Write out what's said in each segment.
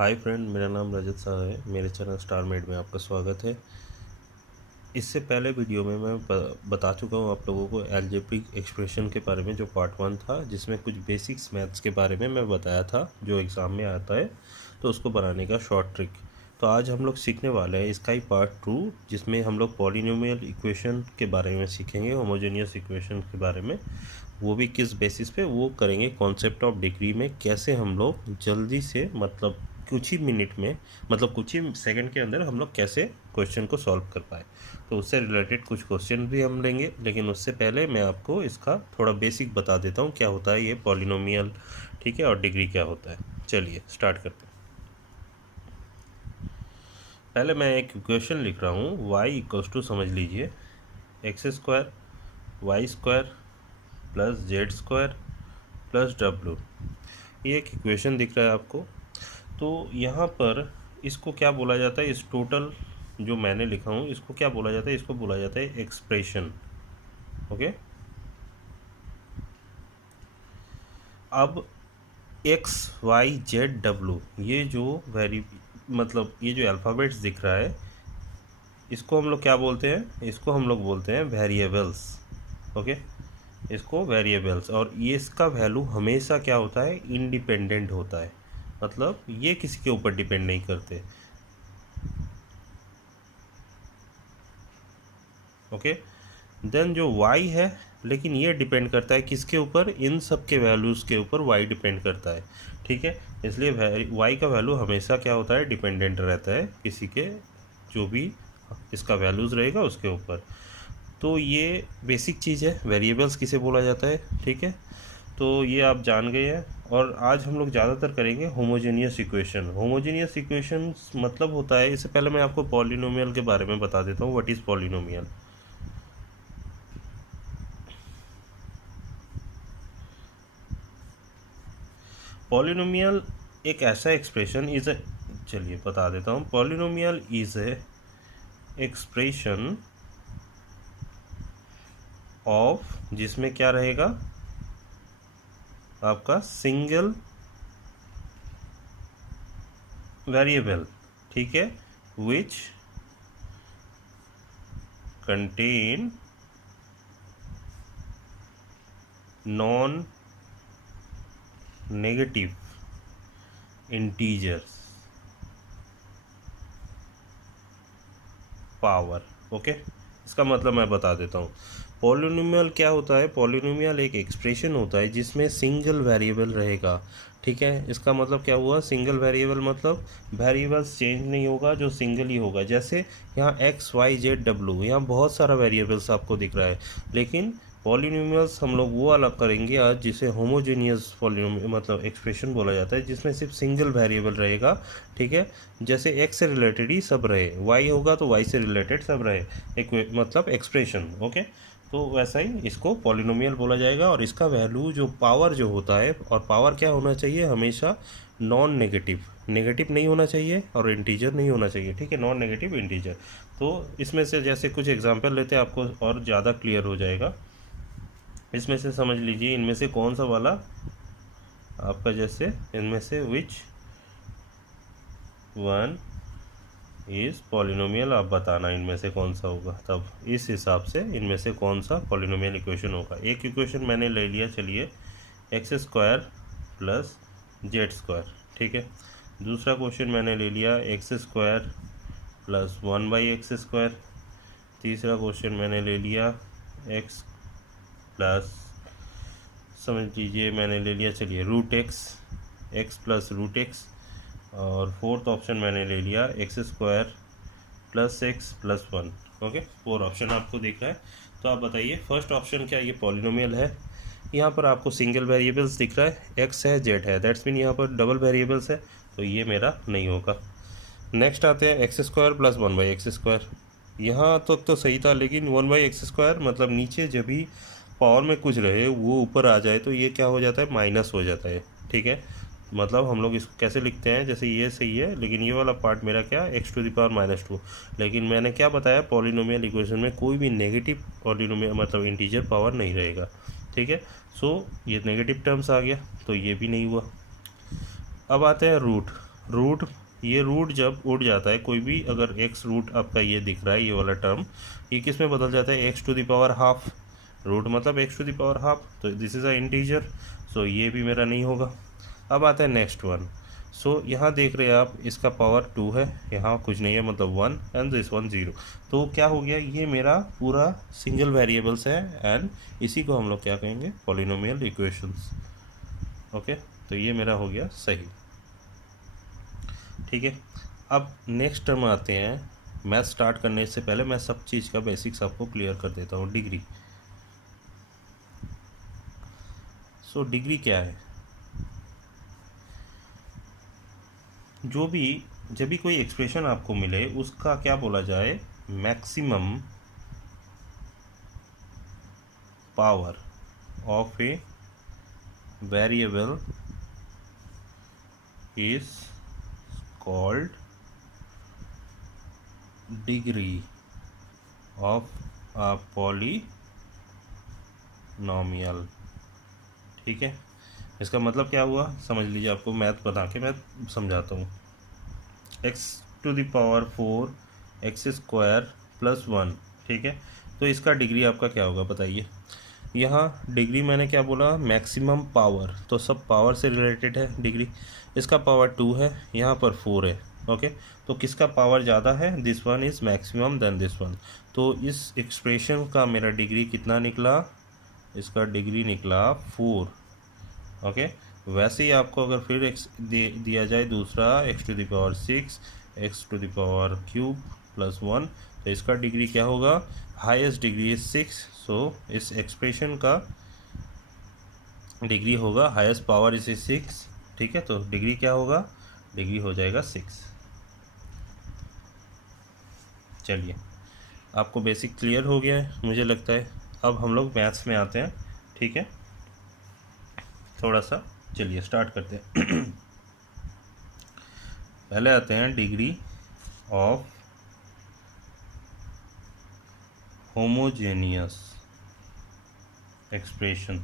Hi friend, मेरा नाम रजत शाह है। मेरे चैनल स्टार मेड में आपका स्वागत है। इससे पहले वीडियो में मैं बता चुका हूँ आप लोगों को एल्जेब्रिक एक्सप्रेशन के बारे में, जो पार्ट 1 था, जिसमें कुछ बेसिक्स मैथ्स के बारे में मैं बताया था जो एग्ज़ाम में आता है, तो उसको बनाने का शॉर्ट ट्रिक। तो आज हम लोग सीखने वाले हैं इसका ही पार्ट 2, जिसमें हम लोग पॉलिनोमियल इक्वेशन के बारे में सीखेंगे, होमोजेनियस इक्वेशन के बारे में। वो भी किस बेसिस पे वो करेंगे, कॉन्सेप्ट ऑफ डिग्री में कैसे हम लोग जल्दी से, मतलब कुछ ही मिनट में, मतलब कुछ ही सेकंड के अंदर हम लोग कैसे क्वेश्चन को सॉल्व कर पाए। तो उससे रिलेटेड कुछ क्वेश्चन भी हम लेंगे, लेकिन उससे पहले मैं आपको इसका थोड़ा बेसिक बता देता हूँ क्या होता है ये पॉलिनोमियल, ठीक है, और डिग्री क्या होता है। चलिए स्टार्ट करते हैं। पहले मैं एक इक्वेशन लिख रहा हूँ, y इक्वल्स टू, समझ लीजिए, x square y square plus z square plus डब्लू। ये एक इक्वेशन दिख रहा है आपको। तो यहाँ पर इसको क्या बोला जाता है, इस टोटल जो मैंने लिखा हूँ इसको क्या बोला जाता है, इसको बोला जाता है एक्सप्रेशन। ओके, अब एक्स वाई जेड डब्लू, ये जो मतलब ये जो अल्फ़ाबेट्स दिख रहा है, इसको हम लोग क्या बोलते हैं, इसको हम लोग बोलते हैं वेरिएबल्स। ओके, इसको वेरिएबल्स, और ये इसका वैल्यू हमेशा क्या होता है, इंडिपेंडेंट होता है, मतलब ये किसी के ऊपर डिपेंड नहीं करते। ओके, देन जो y है, लेकिन ये डिपेंड करता है किसके ऊपर, इन सब के वैल्यूज़ के ऊपर y डिपेंड करता है। ठीक है, इसलिए y का वैल्यू हमेशा क्या होता है, डिपेंडेंट रहता है किसी के, जो भी इसका वैल्यूज़ रहेगा उसके ऊपर। तो ये बेसिक चीज़ है, वेरिएबल्स किसे बोला जाता है। ठीक है, तो ये आप जान गए हैं। और आज हम लोग ज़्यादातर करेंगे होमोजेनियस इक्वेशन। होमोजेनियस इक्वेशन मतलब होता है, इससे पहले मैं आपको पॉलिनोमियल के बारे में बता देता हूँ, व्हाट इज़ पॉलिनोमियल। पॉलिनोमियल एक ऐसा एक्सप्रेशन इज ए, चलिए बता देता हूँ, polynomial is a expression of, जिसमें क्या रहेगा आपका, सिंगल वेरिएबल, ठीक है, which contain non negative integers power. Okay, इसका मतलब मैं बता देता हूँ। पॉलिनोमियल क्या होता है, पॉलिनोमियल एक एक्सप्रेशन होता है जिसमें सिंगल वेरिएबल रहेगा। ठीक है, इसका मतलब क्या हुआ, सिंगल वेरिएबल मतलब वेरिएबल्स चेंज नहीं होगा, जो सिंगल ही होगा। जैसे यहाँ एक्स वाई जेड डब्लू, यहाँ बहुत सारा वेरिएबल्स आपको दिख रहा है, लेकिन पॉलिनोमियल्स हम लोग वो अलग करेंगे आज, जिसे होमोजेनियस पॉलिनोमियल मतलब एक्सप्रेशन बोला जाता है, जिसमें सिर्फ सिंगल वेरिएबल रहेगा। ठीक है, जैसे x से रिलेटेड ही सब रहे, y होगा तो y से रिलेटेड सब रहे, एक मतलब एक्सप्रेशन। ओके, तो वैसा ही इसको पॉलिनोमियल बोला जाएगा। और इसका वैल्यू जो पावर जो होता है, और पावर क्या होना चाहिए, हमेशा नॉन नेगेटिव, नेगेटिव नहीं होना चाहिए और इंटीजर नहीं होना चाहिए। ठीक है, नॉन नेगेटिव इंटीजर। तो इसमें से जैसे कुछ एग्जांपल लेते हैं, आपको और ज़्यादा क्लियर हो जाएगा। इसमें से समझ लीजिए, इनमें से कौन सा वाला आपका, जैसे इनमें से विच वन इज़ पॉलिनोमियल, आप बताना इनमें से कौन सा होगा, तब इस हिसाब से इनमें से कौन सा पॉलिनोमियल इक्वेशन होगा। एक इक्वेशन मैंने ले लिया, चलिए, x square plus z square. ठीक है, दूसरा क्वेश्चन मैंने ले लिया x square plus 1/x square. तीसरा क्वेश्चन मैंने ले लिया एक्स प्लस, समझ लीजिए मैंने ले लिया, चलिए, root x plus root x. और फोर्थ ऑप्शन मैंने ले लिया x square plus x plus 1। Okay, 4 option आपको दिख रहा है। तो आप बताइए फर्स्ट ऑप्शन क्या ये पॉलिनोमियल है। यहाँ पर आपको सिंगल वेरिएबल्स दिख रहा है, एक्स है जेड है, दैट्स मीन यहाँ पर डबल वेरिएबल्स है, तो ये मेरा नहीं होगा। नेक्स्ट आते हैं x square plus 1/x square. यहाँ तक तो सही था, लेकिन 1/x स्क्वायर मतलब नीचे जब भी पावर में कुछ रहे वो ऊपर आ जाए तो ये क्या हो जाता है, माइनस हो जाता है। ठीक है, मतलब हम लोग इसको कैसे लिखते हैं, जैसे ये सही है, लेकिन ये वाला पार्ट मेरा क्या, x⁻²। लेकिन मैंने क्या बताया, पॉलिनोमियल इक्वेशन में कोई भी नेगेटिव पॉलिनोमियल मतलब इंटीजर पावर नहीं रहेगा। ठीक है, सो ये नेगेटिव टर्म्स आ गया, तो ये भी नहीं हुआ। अब आते हैं रूट। रूट, ये रूट जब उड़ जाता है कोई भी, अगर एक्स रूट आपका ये दिख रहा है ये वाला टर्म, ये किस में बदल जाता है, X to the power half. Root मतलब X to the power half, तो this is a integer, so ये भी मेरा नहीं होगा। अब आता है नेक्स्ट वन। सो यहाँ देख रहे हैं आप, इसका पावर 2 है, यहाँ कुछ नहीं है मतलब 1 एंड दिस वन 0। तो क्या हो गया, ये मेरा पूरा सिंगल वेरिएबल्स है एंड इसी को हम लोग क्या कहेंगे, पॉलिनोमियल इक्वेशंस। ओके, तो ये मेरा हो गया सही। ठीक है, अब नेक्स्ट टर्म आते हैं। मैथ स्टार्ट करने से पहले मैं सब चीज़ का बेसिक्स आपको क्लियर कर देता हूँ। डिग्री, सो डिग्री क्या है, जो भी जब भी कोई एक्सप्रेशन आपको मिले उसका क्या बोला जाए, maximum power of a variable is called degree of a polynomial. ठीक है, इसका मतलब क्या हुआ समझ लीजिए, आपको मैथ बता के मैं समझाता हूँ। X to the power 4 x square plus 1, ठीक है, तो इसका डिग्री आपका क्या होगा बताइए। यहाँ डिग्री मैंने क्या बोला, मैक्सिमम पावर, तो सब पावर से रिलेटेड है डिग्री। इसका पावर 2 है, यहाँ पर 4 है। ओके, तो किसका पावर ज़्यादा है, this one is maximum than this one. तो इस एक्सप्रेशन का मेरा डिग्री कितना निकला, इसका डिग्री निकला 4। ओके, वैसे ही आपको अगर फिर एक्स दिया जाए दूसरा, x to the power 6 x to the power cube plus 1, तो इसका डिग्री क्या होगा, हाईएस्ट डिग्री इज 6। सो इस एक्सप्रेशन का डिग्री होगा, हाईएस्ट पावर इज 6। ठीक है, तो डिग्री क्या होगा, डिग्री हो जाएगा 6। चलिए, आपको बेसिक क्लियर हो गया है मुझे लगता है। अब हम लोग मैथ्स में आते हैं। ठीक है, थोड़ा सा चलिए स्टार्ट करते हैं। पहले आते हैं degree of homogeneous expression.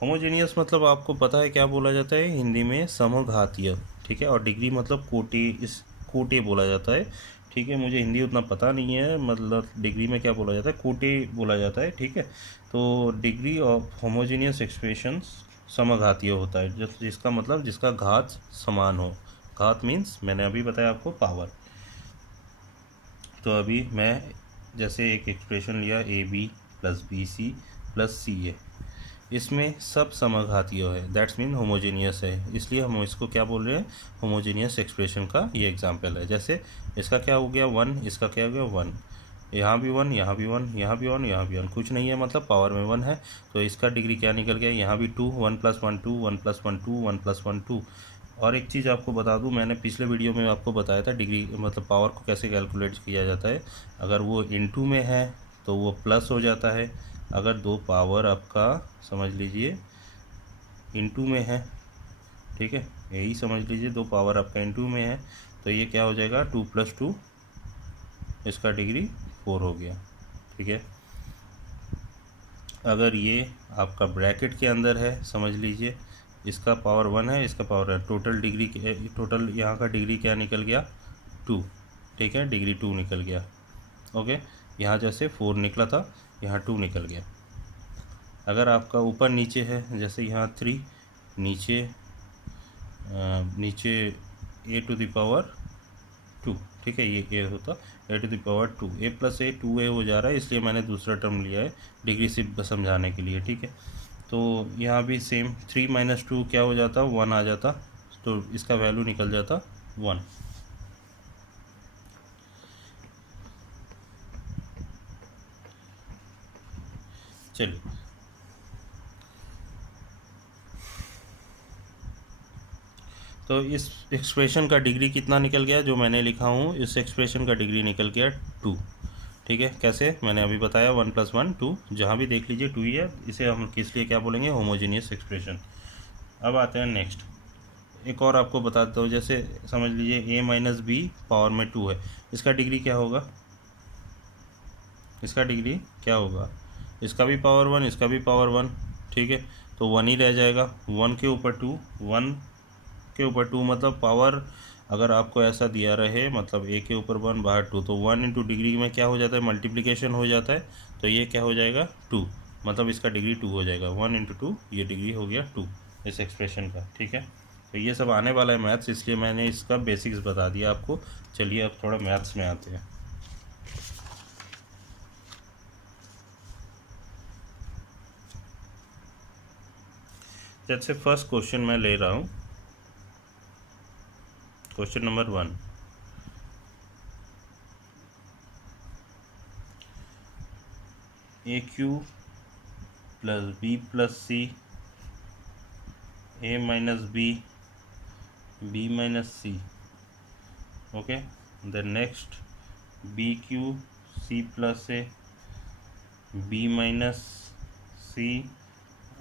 Homogeneous मतलब आपको पता है क्या बोला जाता है हिंदी में, समघातीय। ठीक है, और डिग्री मतलब कोटि, इस कोटे बोला जाता है। ठीक है, मुझे हिंदी उतना पता नहीं है, मतलब डिग्री में क्या बोला जाता है, कोटे बोला जाता है। ठीक है, तो डिग्री ऑफ होमोजेनियस एक्सप्रेशंस समघातीय होता है, जिसका मतलब जिसका घात समान हो। घात मीन्स मैंने अभी बताया आपको पावर। तो अभी मैं जैसे एक एक्सप्रेशन लिया, A B plus B C plus C A, इसमें सब समघातीय है, दैट्स मीन होमोजेनियस है, इसलिए हम इसको क्या बोल रहे हैं, होमोजेनियस एक्सप्रेशन का ये एग्जांपल है। जैसे इसका क्या हो गया 1, इसका क्या हो गया 1, यहाँ भी 1, यहाँ भी 1, यहाँ भी 1, यहाँ भी 1, कुछ नहीं है मतलब पावर में 1 है। तो इसका डिग्री क्या निकल गया, यहाँ भी 2, 1 + 1 2, 1 + 1 2, 1 + 1 2। और एक चीज़ आपको बता दूं, मैंने पिछले वीडियो में आपको बताया था डिग्री मतलब पावर को कैसे कैलकुलेट किया जाता है। अगर वो इनटू में है तो वो प्लस हो जाता है, अगर दो पावर आपका समझ लीजिए इनटू में है, ठीक है, यही समझ लीजिए दो पावर आपका इनटू में है, तो ये क्या हो जाएगा 2 + 2, इसका डिग्री 4 हो गया। ठीक है, अगर ये आपका ब्रैकेट के अंदर है समझ लीजिए, इसका पावर 1 है, इसका पावर है, टोटल डिग्री, टोटल यहाँ का डिग्री क्या निकल गया 2। ठीक है, डिग्री 2 निकल गया। ओके, यहाँ जैसे 4 निकला था, यहाँ 2 निकल गया। अगर आपका ऊपर नीचे है, जैसे यहाँ 3, नीचे नीचे a⁻², ठीक है, ये a होता a⁻², a + a 2a हो जा रहा है, इसलिए मैंने दूसरा टर्म लिया है डिग्री सिर्फ समझाने के लिए। ठीक है, तो यहाँ भी सेम 3 - 2 क्या हो जाता, 1 आ जाता, तो इसका वैल्यू निकल जाता 1। चलिए, तो इस एक्सप्रेशन का डिग्री कितना निकल गया, जो मैंने लिखा हूँ इस एक्सप्रेशन का डिग्री निकल गया 2। ठीक है, कैसे मैंने अभी बताया 1 + 1 2, जहाँ भी देख लीजिए 2 ही है, इसे हम किस लिए क्या बोलेंगे, होमोजेनियस एक्सप्रेशन। अब आते हैं नेक्स्ट, एक और आपको बताता हूँ, जैसे समझ लीजिए a - b पावर में 2 है, इसका डिग्री क्या होगा, इसका डिग्री क्या होगा, इसका भी पावर 1, इसका भी पावर 1। ठीक है, तो 1 ही रह जाएगा। 1 के ऊपर 2, 1 के ऊपर 2 मतलब पावर अगर आपको ऐसा दिया रहे, मतलब a के ऊपर 1 बाहर 2, तो 1 इंटू डिग्री में क्या हो जाता है, मल्टीप्लिकेशन हो जाता है। तो ये क्या हो जाएगा 2, मतलब इसका डिग्री 2 हो जाएगा। 1 इंटू 2, ये डिग्री हो गया 2 इस एक्सप्रेशन का। ठीक है, तो ये सब आने वाला है मैथ्स, इसलिए मैंने इसका बेसिक्स बता दिया आपको। चलिए अब थोड़ा मैथ्स में आते हैं। जैसे फर्स्ट क्वेश्चन मैं ले रहा हूँ, question number 1। A Q plus B plus C, A minus B, B minus C. Okay, then next B Q C plus A, B minus C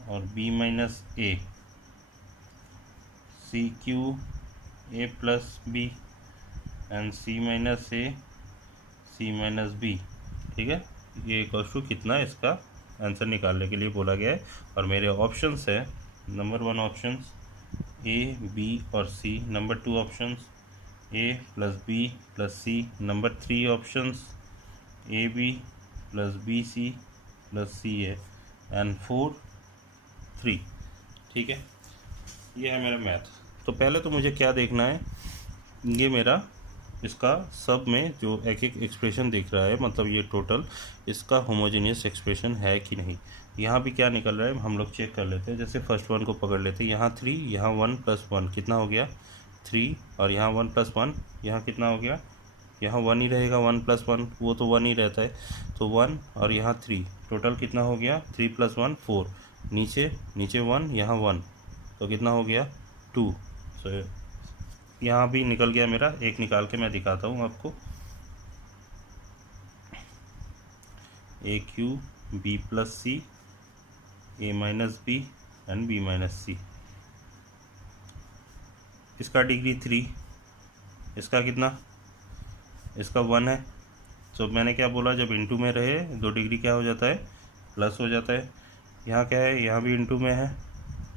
और B minus A, C Q A plus B and C minus A, C minus B. ठीक है, ये equals to कितना, इसका answer निकालने के लिए बोला गया है। और मेरे ऑप्शंस है, नंबर 1 ऑप्शंस ए बी और C, number 2 options A plus B plus C, number 3 options A B plus B C plus C A and 4 3। ठीक है, ये है मेरा मैथ। तो पहले तो मुझे क्या देखना है, ये मेरा इसका सब में जो एक एक एक्सप्रेशन दिख रहा है, मतलब ये टोटल इसका होमोजेनियस एक्सप्रेशन है कि नहीं। यहाँ भी क्या निकल रहा है हम लोग चेक कर लेते हैं। जैसे फर्स्ट वन को पकड़ लेते हैं, यहाँ 3, यहाँ 1 प्लस 1 कितना हो गया 3, और यहाँ 1 प्लस 1 यहाँ कितना हो गया, यहाँ 1 ही रहेगा। 1 प्लस 1 वो तो 1 ही रहता है, तो 1 और यहाँ 3, टोटल कितना हो गया 3 प्लस 1 4, नीचे 1 यहाँ 1, तो कितना हो गया 2। सो यहाँ भी निकल गया मेरा, एक निकाल के मैं दिखाता हूँ आपको। A cube B plus C, A minus B and B minus C. इसका डिग्री 3, इसका कितना, इसका 1 है। तो मैंने क्या बोला, जब इंटू में रहे 2 डिग्री क्या हो जाता है, प्लस हो जाता है। यहाँ क्या है, यहाँ भी इंटू में है,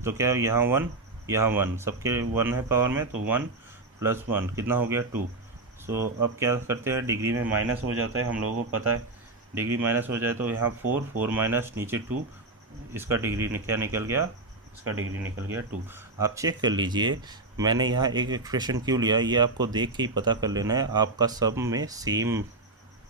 तो क्या है यहाँ 1 यहाँ 1, सबके 1 है पावर में, तो 1 प्लस 1 कितना हो गया 2। सो अब क्या करते हैं, डिग्री में माइनस हो जाता है, हम लोगों को पता है डिग्री माइनस हो जाए तो यहाँ 4 4 माइनस नीचे 2, इसका डिग्री क्या निकल गया, इसका डिग्री निकल गया 2। आप चेक कर लीजिए मैंने यहाँ एक एक्सप्रेशन क्यों लिया, ये आपको देख के ही पता कर लेना है। आपका सब में सेम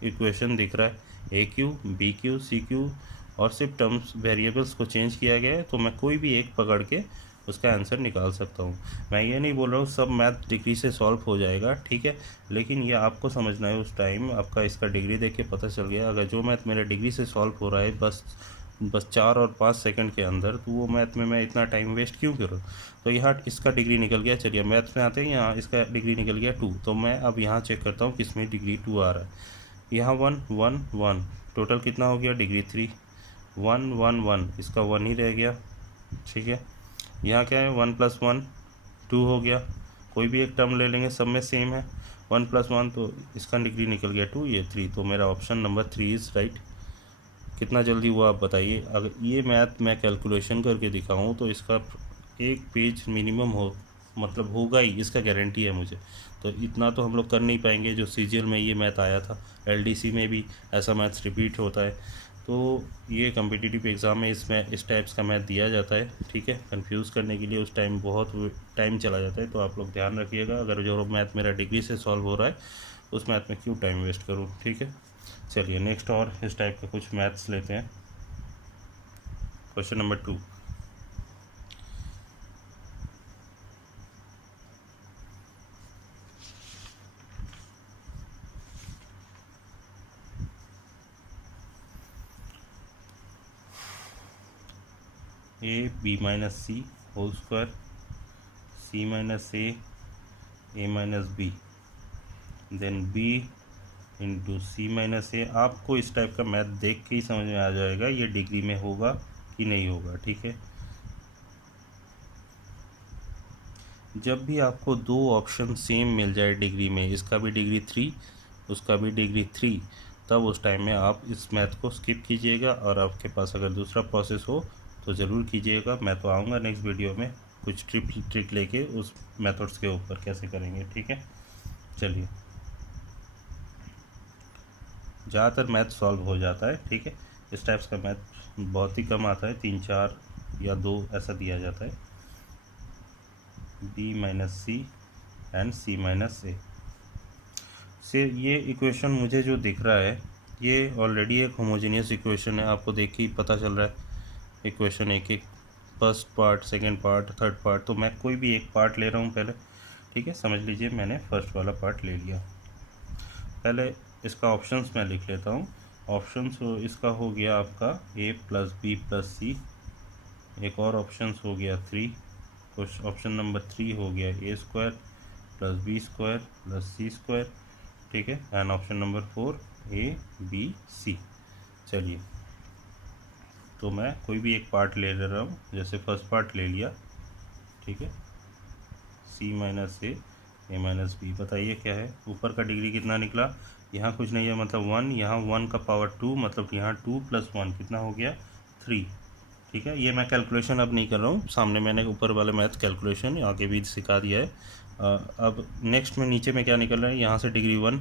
इक्वेशन दिख रहा है, A cube B Q C cube, और सिर्फ टर्म्स वेरिएबल्स को चेंज किया गया है, तो मैं कोई भी एक पकड़ के उसका आंसर निकाल सकता हूँ। मैं ये नहीं बोल रहा हूँ सब मैथ डिग्री से सॉल्व हो जाएगा, ठीक है, लेकिन ये आपको समझना है। उस टाइम आपका इसका डिग्री देख के पता चल गया, अगर जो मैथ मेरा डिग्री से सॉल्व हो रहा है बस 4 और 5 सेकंड के अंदर, तो वो मैथ में मैं इतना टाइम वेस्ट क्यों करूँ। तो यहाँ इसका डिग्री निकल गया। चलिए मैथ में आते हैं, यहाँ इसका डिग्री निकल गया 2, तो मैं अब यहाँ चेक करता हूँ किस में डिग्री 2 आ रहा है। यहाँ 1 1 1, टोटल कितना हो गया डिग्री 3, 1 1 1, इसका 1 ही रह गया। ठीक है, यहाँ क्या है 1 प्लस 1 2 हो गया, कोई भी एक टर्म ले लेंगे, सब में सेम है 1 प्लस 1, तो इसका डिग्री निकल गया 2, ये 3। तो मेरा ऑप्शन नंबर 3 इज़ राइट। कितना जल्दी हुआ आप बताइए। अगर ये मैथ मैं कैलकुलेशन करके दिखाऊं तो इसका एक पेज मिनिमम हो, मतलब होगा ही, इसका गारंटी है मुझे। तो इतना तो हम लोग कर नहीं पाएंगे जो सीजीएल में ये मैथ आया था, एलडीसी में भी ऐसा मैथ्स रिपीट होता है। तो ये कम्पिटिटिव एग्ज़ाम में इसमें इस टाइप्स का मैथ दिया जाता है, ठीक है, कंफ्यूज करने के लिए उस टाइम बहुत टाइम चला जाता है। तो आप लोग ध्यान रखिएगा, अगर जो मैथ मेरा डिग्री से सॉल्व हो रहा है उस मैथ में क्यों टाइम वेस्ट करूँ, ठीक है। चलिए नेक्स्ट और इस टाइप के कुछ मैथ्स लेते हैं। Question number 2, A B minus C whole square, C minus A minus B, then B into C minus A. आपको इस टाइप का मैथ देख के ही समझ में आ जाएगा ये डिग्री में होगा कि नहीं होगा, ठीक है। जब भी आपको दो ऑप्शन सेम मिल जाए डिग्री में, इसका भी डिग्री 3 उसका भी डिग्री 3, तब उस टाइम में आप इस मैथ को स्किप कीजिएगा और आपके पास अगर दूसरा प्रोसेस हो तो ज़रूर कीजिएगा। मैं तो आऊँगा नेक्स्ट वीडियो में कुछ ट्रिक लेके उस मेथड्स के ऊपर कैसे करेंगे, ठीक है। चलिए, ज़्यादातर मैथ सॉल्व हो जाता है, ठीक है। इस टाइप्स का मैथ बहुत ही कम आता है, 3 4 या 2 ऐसा दिया जाता है। b minus C and c minus A से ये इक्वेशन मुझे जो दिख रहा है ये ऑलरेडी एक होमोजेनियस इक्वेशन है। आपको देख के ही पता चल रहा है इक्वेशन एक एक, first part, second part, third part. तो मैं कोई भी एक पार्ट ले रहा हूँ पहले, ठीक है। समझ लीजिए मैंने फर्स्ट वाला पार्ट ले लिया। पहले इसका ऑप्शंस मैं लिख लेता हूँ। ऑप्शंस इसका हो गया आपका a प्लस बी प्लस सी। एक और ऑप्शंस हो गया 3। कुछ ऑप्शन नंबर 3 हो गया a square plus b square plus c square, ठीक है। And option number 4 a b c। चलिए, तो मैं कोई भी एक पार्ट ले रहा हूँ, जैसे फर्स्ट पार्ट ले लिया, ठीक है। c minus A minus B, बताइए क्या है। ऊपर का डिग्री कितना निकला, यहाँ कुछ नहीं है मतलब 1, यहाँ 1 का पावर 2, मतलब यहाँ 2 प्लस 1 कितना हो गया 3, ठीक है। ये मैं कैलकुलेशन अब नहीं कर रहा हूँ, सामने मैंने ऊपर वाले मैथ कैलकुलेशन आगे भी सिखा दिया है। अब नेक्स्ट में नीचे में क्या निकल रहा है, यहाँ से डिग्री 1,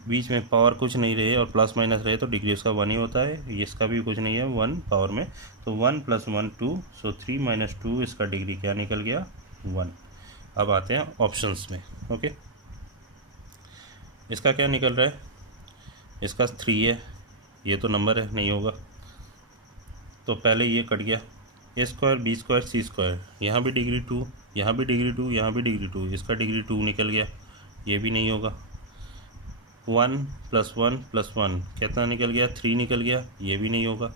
बीच में पावर कुछ नहीं रहे और प्लस माइनस रहे तो डिग्री उसका 1 ही होता है। इसका भी कुछ नहीं है 1 पावर में, तो 1 प्लस 1 2, सो 3 माइनस 2 इसका डिग्री क्या निकल गया 1। अब आते हैं ऑप्शंस में, ओके। इसका क्या निकल रहा है, इसका 3 है, ये तो नंबर है नहीं होगा, तो पहले ये कट गया। ए स्क्वायर बी स्क्वायर सी स्क्वायर, यहाँ भी डिग्री 2, यहाँ भी डिग्री 2, यहाँ भी डिग्री 2, इसका डिग्री 2 निकल गया, ये भी नहीं होगा। 1 प्लस 1 प्लस 1 कितना निकल गया 3 निकल गया, ये भी नहीं होगा।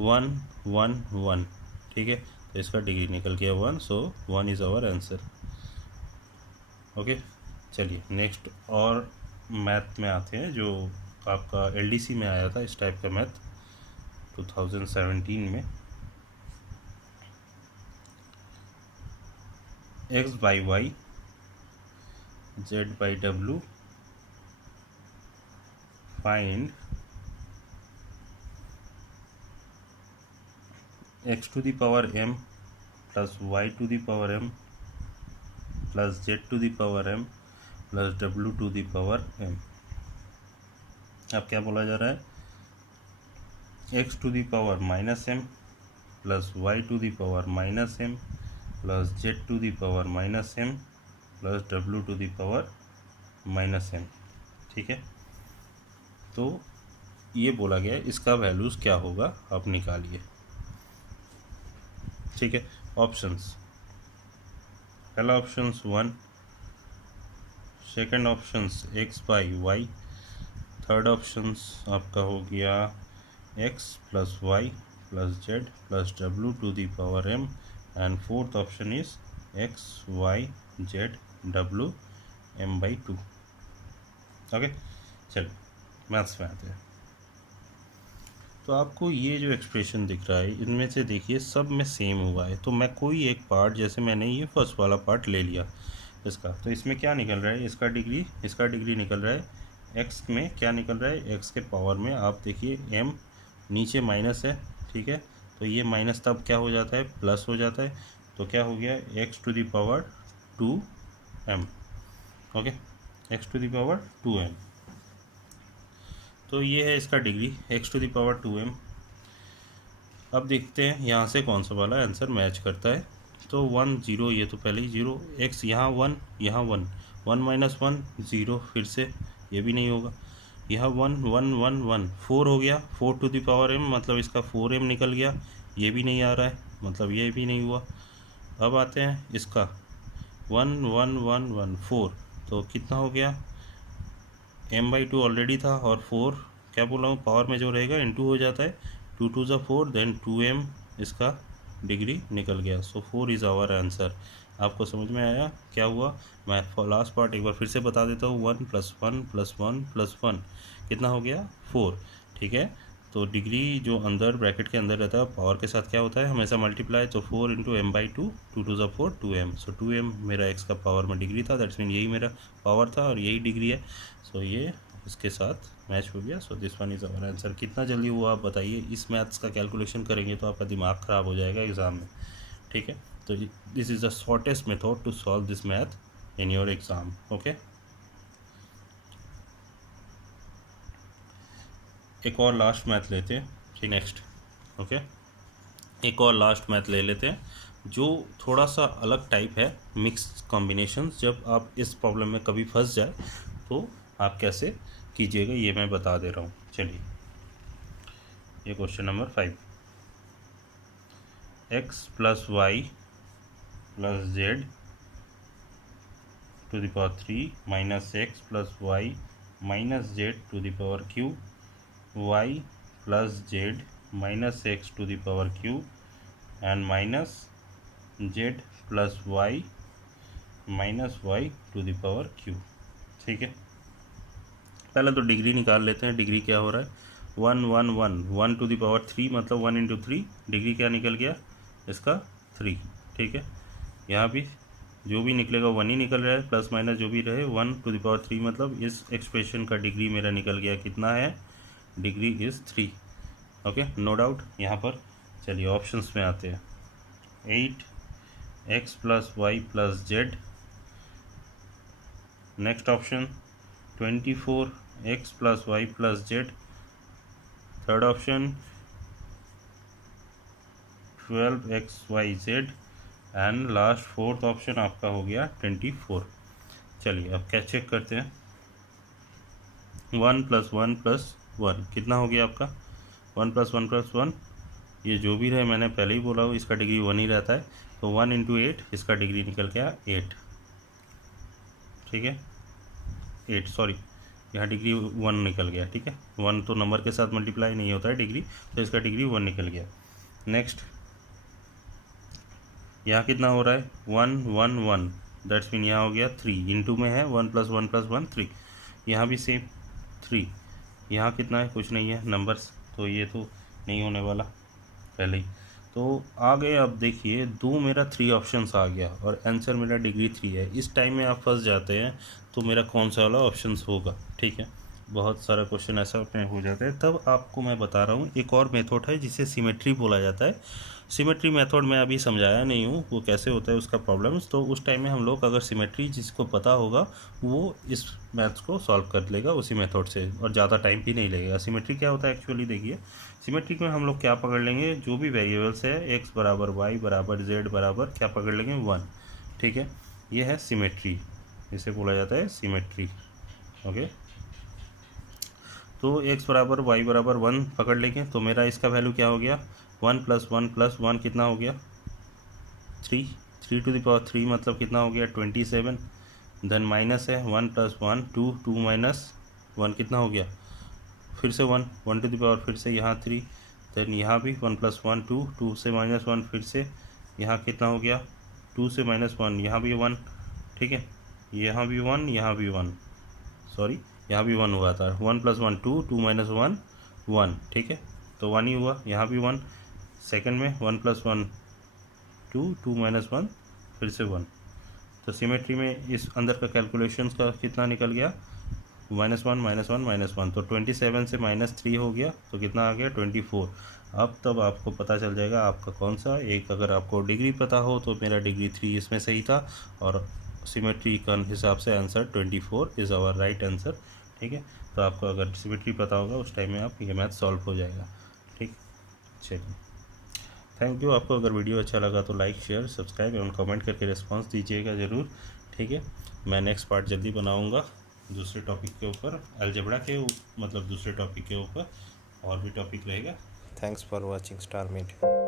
1 1 1, ठीक है, तो इसका डिग्री निकल गया 1, सो 1 इज़ आवर आंसर, ओके। चलिए नेक्स्ट और मैथ में आते हैं, जो आपका एलडीसी में आया था इस टाइप का मैथ 2017 में। x by y, z by डब्लू, find x to the power m plus y to the power m plus z to the power m plus w to the power m। अब क्या बोला जा रहा है, x to the power minus m plus y to the power minus m plus z to the power minus m plus w to the power minus m, ठीक है। तो ये बोला गया है इसका वैल्यूज़ क्या होगा आप निकालिए, ठीक है। ऑप्शंस, पहला options 1, second options x by y, third options आपका हो गया x plus y plus z plus w to the power m, and fourth option is x y z w m by 2, okay. चलिए maths में आते हैं। तो आपको ये जो एक्सप्रेशन दिख रहा है इनमें से देखिए सब में सेम हुआ है, तो मैं कोई एक पार्ट, जैसे मैंने ये फर्स्ट वाला पार्ट ले लिया इसका, तो इसमें क्या निकल रहा है, इसका डिग्री निकल रहा है। x में क्या निकल रहा है, x के पावर में आप देखिए m नीचे माइनस है, ठीक है, तो ये माइनस तब क्या हो जाता है प्लस हो जाता है, तो क्या हो गया x to the power 2m, okay, x to the power 2m। तो ये है इसका degree x to the power 2m। अब देखते हैं यहाँ से कौन सा वाला आंसर मैच करता है। तो 1 0, ये तो पहले ही 0, x यहाँ 1 यहाँ 1, 1 माइनस 1 0, फिर से ये भी नहीं होगा, यहाँ 1 1 1 1 4 हो गया, 4 टू द पावर m मतलब इसका 4m निकल गया, ये भी नहीं आ रहा है मतलब ये भी नहीं हुआ। अब आते हैं इसका 1 1 1 1 4, तो कितना हो गया m बाई 2 ऑलरेडी था, और 4 क्या बोला हूँ पावर में जो रहेगा इनटू हो जाता है, 2 2 ज़ा 4, देन 2m इसका डिग्री निकल गया, सो 4 इज़ आवर आंसर। आपको समझ में आया क्या हुआ। मैं लास्ट पार्ट एक बार फिर से बता देता हूँ, 1 प्लस 1 प्लस 1 प्लस 1 कितना हो गया 4, ठीक है। तो डिग्री जो अंदर ब्रैकेट के अंदर रहता है पावर के साथ क्या होता है हमेशा मल्टीप्लाई, तो 4 इंटू m बाई 2, 2 2 ज़ा 4 2m, सो 2m मेरा x का पावर में डिग्री था, दैट्स मीन यही मेरा पावर था और यही डिग्री है, सो ये इसके साथ मैच हो गया। So this one is our answer. कितना जल्दी हुआ आप बताइए। इस मैथ्स का कैलकुलेशन करेंगे तो आपका दिमाग ख़राब हो जाएगा एग्ज़ाम में, ठीक है। तो this is the shortest method to solve this math in your exam. Okay, एक और लास्ट मैथ लेते हैं फिर नेक्स्ट। ओके, एक और लास्ट मैथ ले लेते हैं जो थोड़ा सा अलग टाइप है, मिक्स कॉम्बिनेशंस। जब आप इस प्रॉब्लम में कभी फंस जाए तो आप कैसे कीजिएगा ये मैं बता दे रहा हूँ। चलिए, ये question number 5, x plus y plus z to the power 3 minus x plus y minus z to the power q, y plus z minus x to the power q and minus z plus y minus y to the power q. ठीक है, पहले तो degree निकाल लेते हैं। Degree क्या हो रहा है, 1 1 1 1 टू द पावर 3 मतलब 1 इंटू 3। डिग्री क्या निकल गया इसका 3। ठीक है, यहाँ भी जो भी निकलेगा 1 ही निकल रहा है, प्लस माइनस जो भी रहे 1 टू द पावर 3 मतलब इस एक्सप्रेशन का डिग्री मेरा निकल गया कितना है, degree is 3। Okay, no doubt यहाँ पर। चलिए ऑप्शंस में आते हैं। 8 x plus y plus z, next option 24 x plus y plus z, third option 12 x y z and last fourth option आपका हो गया 24। चलिए अब क्या चेक करते हैं। 1 प्लस 1 प्लस 1 कितना हो गया आपका, 1 प्लस 1 प्लस 1, ये जो भी रहे मैंने पहले ही बोला हूँ इसका डिग्री 1 ही रहता है। तो 1 इंटू 8 इसका डिग्री निकल गया 8। ठीक है, 8 सॉरी, यहाँ डिग्री 1 निकल गया। ठीक है, 1 तो नंबर के साथ मल्टीप्लाई नहीं होता है डिग्री, तो इसका डिग्री 1 निकल गया। नेक्स्ट यहाँ कितना हो रहा है, 1 1 1, दैट्स मीन यहाँ हो गया 3, इंटू में है 1 प्लस 1 प्लस 1 3। यहाँ भी सेम 3, यहाँ कितना है, कुछ नहीं है नंबर्स, तो ये तो नहीं होने वाला पहले ही। तो आ गए, अब देखिए दो मेरा 3 ऑप्शंस आ गया और आंसर मेरा डिग्री 3 है। इस टाइम में आप फंस जाते हैं तो मेरा कौन सा वाला ऑप्शंस होगा। ठीक है, बहुत सारा क्वेश्चन ऐसा में हो जाता है, तब आपको मैं बता रहा हूँ एक और मेथड है जिसे सिमेट्री बोला जाता है। सिमेट्री मेथड मैं अभी समझाया नहीं हूँ वो कैसे होता है उसका प्रॉब्लम्स, तो उस टाइम में हम लोग अगर सिमेट्री जिसको पता होगा वो इस मैथ्स को सॉल्व कर लेगा उसी मेथड से, और ज़्यादा टाइम भी नहीं लगेगा। सिमेट्री क्या होता है एक्चुअली, देखिए सिमेट्री में हम लोग क्या पकड़ लेंगे, जो भी वेरिएबल्स है एक्स बराबर वाई बराबर जेड बराबर क्या पकड़ लेंगे 1। ठीक है, ये है सिमेट्री, इसे बोला जाता है सिमेट्री। ओके, तो x बराबर वाई बराबर 1 पकड़ लेंगे तो मेरा इसका वैल्यू क्या हो गया, 1 प्लस 1 प्लस 1 कितना हो गया 3, 3 टू द पावर 3 मतलब कितना हो गया 27। देन माइनस है 1 प्लस 1 2, 2 माइनस 1 कितना हो गया फिर से 1, 1 टू द पावर फिर से यहाँ 3। देन यहाँ भी 1 प्लस 1 2, 2 से माइनस 1 फिर से यहाँ कितना हो गया 2 से माइनस 1, यहाँ भी 1। ठीक है, यहाँ भी 1, यहाँ भी 1, सॉरी यहाँ भी 1 हुआ था। 1 प्लस 1 2, 2 माइनस 1 1। ठीक है, तो 1 ही हुआ, यहाँ भी 1। सेकंड में 1 प्लस 1 2, 2 माइनस 1 फिर से 1। तो सिमेट्री में इस अंदर का कैलकुलेशंस का कितना निकल गया, -1 -1 -1, तो 27 से -3 हो गया तो कितना आ गया 24। अब तब आपको पता चल जाएगा आपका कौन सा एक, अगर आपको डिग्री पता हो तो मेरा डिग्री 3 इसमें सही था, और सिमेट्री का हिसाब से answer 24 is our right answer. ठीक है, तो आपको अगर सिमेट्री पता होगा उस टाइम में आप ये मैथ सॉल्व हो जाएगा। ठीक, चलिए थैंक यू। आपको अगर वीडियो अच्छा लगा तो लाइक शेयर सब्सक्राइब एवं कमेंट करके रिस्पांस दीजिएगा ज़रूर। ठीक है, मैं नेक्स्ट पार्ट जल्दी बनाऊंगा दूसरे टॉपिक के ऊपर, अलजेब्रा के मतलब दूसरे टॉपिक के ऊपर और भी टॉपिक रहेगा। Thanks for watching star meet.